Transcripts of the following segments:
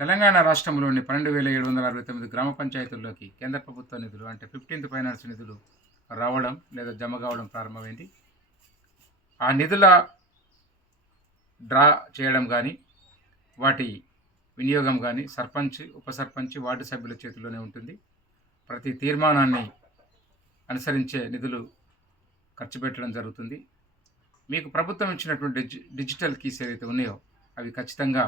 తెలంగాణ రాష్ట్రంలోని 12,769 గ్రామ పంచాయతీల్లోకి కేంద్ర ప్రభుత్వ నిధులు అంటే 15th ఫైనాన్స్ నిధులు రావడం లేదా జమ కావడం ప్రారంభమైంది. ఆ నిధుల డ్రా చేయడం కానీ, వాటి వినియోగం కానీ సర్పంచ్, ఉప సర్పంచ్, వార్డు సభ్యుల చేతుల్లోనే ఉంటుంది. ప్రతి తీర్మానాన్ని అనుసరించే నిధులు ఖర్చు పెట్టడం జరుగుతుంది. మీకు ప్రభుత్వం ఇచ్చినటువంటి డిజిటల్ కీస్ ఏదైతే ఉన్నాయో అవి ఖచ్చితంగా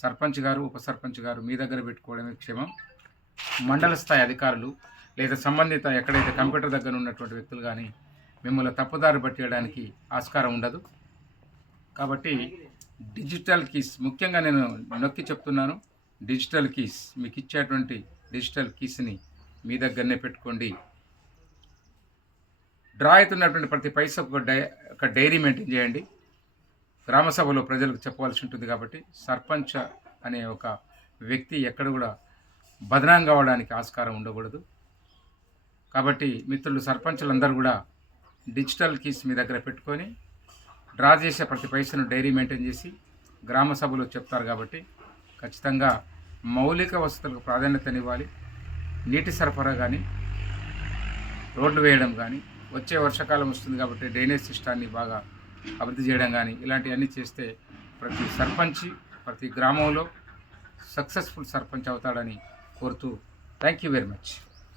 సర్పంచ్ గారు, ఉప సర్పంచ్ గారు మీ దగ్గర పెట్టుకోవడమే క్షేమం. మండల స్థాయి అధికారులు లేదా సంబంధిత ఎక్కడైతే కంప్యూటర్ దగ్గర ఉన్నటువంటి వ్యక్తులు కానీ మిమ్మల్ని తప్పుదారి పట్టేయడానికి ఆస్కారం ఉండదు. కాబట్టి డిజిటల్ కీస్ ముఖ్యంగా నేను నొక్కి చెప్తున్నాను. డిజిటల్ కీస్ మీకు ఇచ్చేటువంటి డిజిటల్ కీస్ని మీ దగ్గరనే పెట్టుకోండి. డ్రా అవుతున్నటువంటి ప్రతి పైసకు ఒక డైరీ మెయింటైన్ చేయండి. గ్రామ సభలో ప్రజలకు చెప్పవలసి ఉంటుంది. కాబట్టి సర్పంచ్ అనే ఒక వ్యక్తి ఎక్కడ కూడా బదనాం కావడానికి ఆస్కారం ఉండకూడదు. కాబట్టి మిత్రులు, సర్పంచులందరూ కూడా డిజిటల్ కీస్ మీ దగ్గర పెట్టుకొని డ్రా చేసే ప్రతి పైసను డైరీ మెయింటైన్ చేసి గ్రామ సభలో చెప్తారు. కాబట్టి ఖచ్చితంగా మౌలిక వసతులకు ప్రాధాన్యతనివ్వాలి. నీటి సరఫరా కానీ, రోడ్లు వేయడం కానీ, వచ్చే వర్షాకాలం వస్తుంది కాబట్టి డ్రైనేజ్ సిస్టాన్ని బాగా అభివృద్ధి చేయడం కానీ ఇలాంటివన్నీ చేస్తే ప్రతి సర్పంచ్ ప్రతి గ్రామంలో సక్సెస్ఫుల్ సర్పంచ్ అవుతాడని కోరుతూ థ్యాంక్ యూ వెరీ మచ్.